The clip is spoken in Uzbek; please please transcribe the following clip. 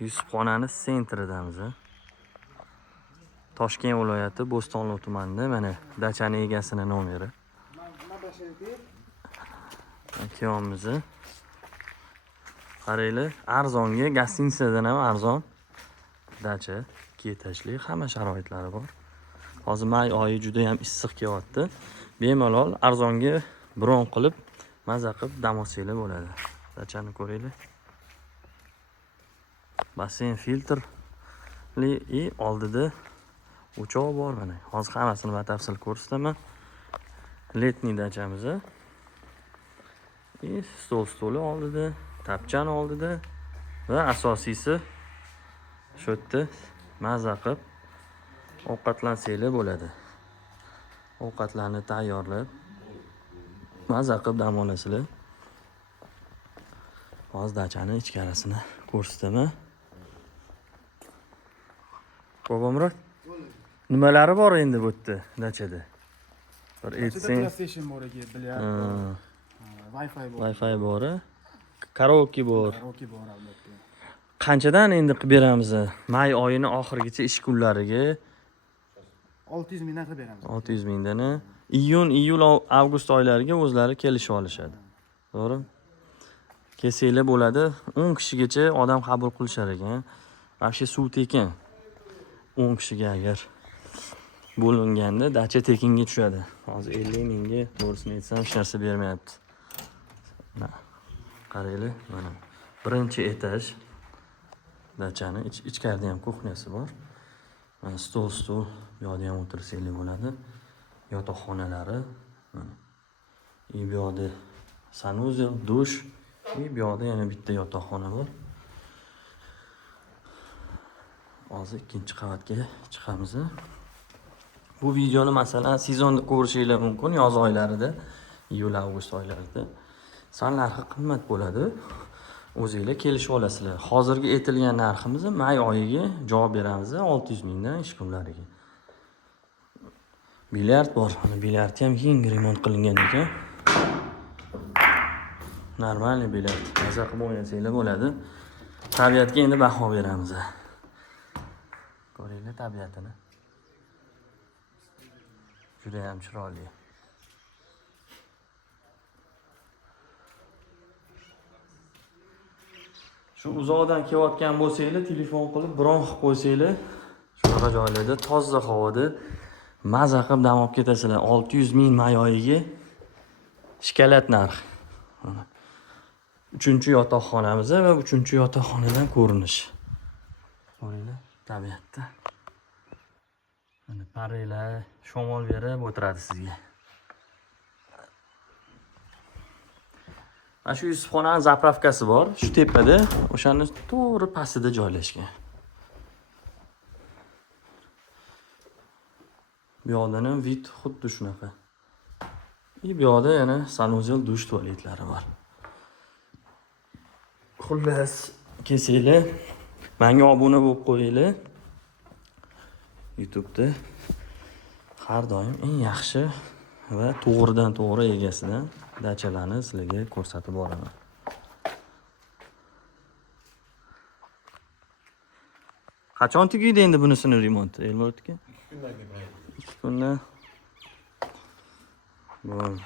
Yusufxonani sentridamiz. Toshkent viloyati Bo'stonliq tumanida mana dachani egasini nomeri. Akamiz. Qaranglar, arzonga, gostinitsadan ham arzon. Dacha, 2 etажli, hamma sharoitlari bor. Hozir may oyi juda ham issiq kelyapti. Bemalol arzonga bron qilib, maza qilib dam olsanglar bo'ladi. Dachani ko'ringlar. Basseyn filtrli oldida o'choq bor mana. Hozir hammasini batafsil ko'rsataman. Letniy dachamiz. Stoli oldida, tapchan oldida va asosiysi shu yerda maza qilib ovqatlansanglar bo'ladi. Ovqatlarni tayyorlab maza qilib dam olasizlar. Hozir dachani ichkarisini ko'rsataman. Bobomurod, nimalari bor endi bu yerda dachada? Bir aytsang. PlayStation bor ekan, bilyard bor. Wi-Fi bor. Wi-Fi bor. Karaoke bor. Karaoke bor albatta. Qanchadan endi qilib beramiz? May oyini oxirigacha ish kunlariga 600 mingdan qilib beramiz. 600 mingdan. Iyun, iyul, avgust oylariga o'zlari kelishib olishadi. To'g'rimi? Kelsanglar bo'ladi. 10 kishigacha odam qabul qilishar ekan. Vaqti suv tekin. 10 kishiga agar bo'linganda dacha tekinga tushadi. Hozir 50 mingga to'g'risini aytsam hech narsa bermayapti. Qaranglar, mana birinchi etaj dachani ichkarida ham kuxnyasi bor. Mana stol, bu yoqda ham o'tirsanglar bo'ladi. Yotoqxonalari mana. Bu yoqda sanuzel, dush, bu yoqda yana bitta yotoqxona bor. Hozir ikkinchi qavatga chiqamiz. Bu videoni masalan sezonda ko'rishingiz mumkin yoz oylarida, iyul, avgust oylarida. Sal narxi qimmat bo'ladi. O'zingizlar kelishib olasizlar. Hozirgi aytilgan narximiz may oyiga javob beramiz 600 mingdan ish kunlariga. Bilyard bor. Mana bilyard ham yangi remont qilingan ekan. Normalniy bilyard. Maza qilib o'ynasanglar bo'ladi. Tabiatga endi baho beramiz. Ko'ringlar tabiatini. Juda ham chiroyli. Shu uzoqdan kelayotgan bo'lsanglar, telefon qilib bron qilib qo'ysanglar, shunaqa joylarda toza havoda maza qilib dam olib ketasizlar. 600 ming may oyiga shikalat narx. 3-yotoqxonamiz va 3-yotoqxonadan ko'rinish. Ko'ringlar, tabiatda. Mana paraylar shamol berib o'tiradi sizga. Mana shu Yusufxonaning zapravkasi bor. Shu tepada, o'shani to'g'ri pastida joylashgan. Bu yoqdan ham vid xuddi shunaqa. Bu yoqda yana sanuzel, dush tualetlari bor. Xullas, kelsanglar, menga obuna bo'lib qo'yinglar. YouTube'da har doim eng yaxshi va to'g'ridan to'g'ri egasidan dachalarni sizlarga ko'rsatib boraman. Qachon tugaydi endi bunisini remonti, Elmurod aka? 2 kundan. Bo'ldi.